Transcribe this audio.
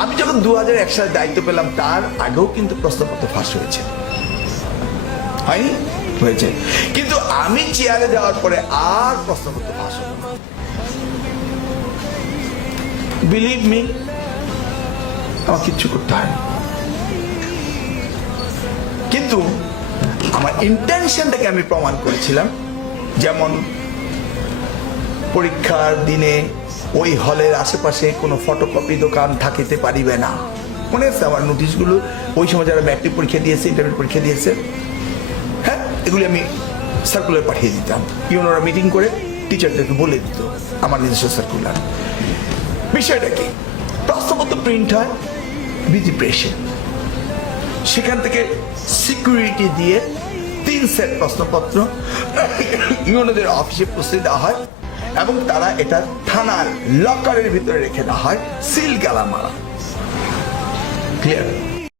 আমি যখন 2001 সালে দায়িত্ব পেলাম তার আগেও কিন্তু প্রশ্নপত্র ফাঁস হয়েছে, হয়নি? হয়েছে। কিন্তু আমি চেয়ারে যাওয়ার পরে আর প্রশ্নপত্র ফাঁস হলো না। বিলিভ মি, আমার কিচ্ছু করতে হয়নি। কিন্তু আমার ইন্টেনশনটাকে আমি প্রমাণ করেছিলাম। যেমন পরীক্ষার দিনে ওই হলের আশেপাশে কোনো ফটোকপি দোকান থাকিতে পারিবে না। মনে আছে আমার নোটিশগুলো? ওই সময় যারা ম্যাট্রিক পরীক্ষা দিয়েছে, ইন্টারমিডিয়েট পরীক্ষা দিয়েছে, হ্যাঁ, এগুলি আমি সার্কুলার পাঠিয়ে দিতাম। ইউনোরা মিটিং করে টিচারদেরকে বলে দিত আমার নিজস্ব সার্কুলার। বিষয়টা কি, প্রশ্নপত্র প্রিন্ট হয় বিজি প্রেসে, সেখান থেকে সিকিউরিটি দিয়ে 3 সেট প্রশ্নপত্র ইউনোদের অফিসে পৌঁছে দেওয়া হয় এবং তারা এটা থানার লকারের ভিতরে রেখে দেওয়া হয়, সিল গালা মারা। ক্লিয়ার?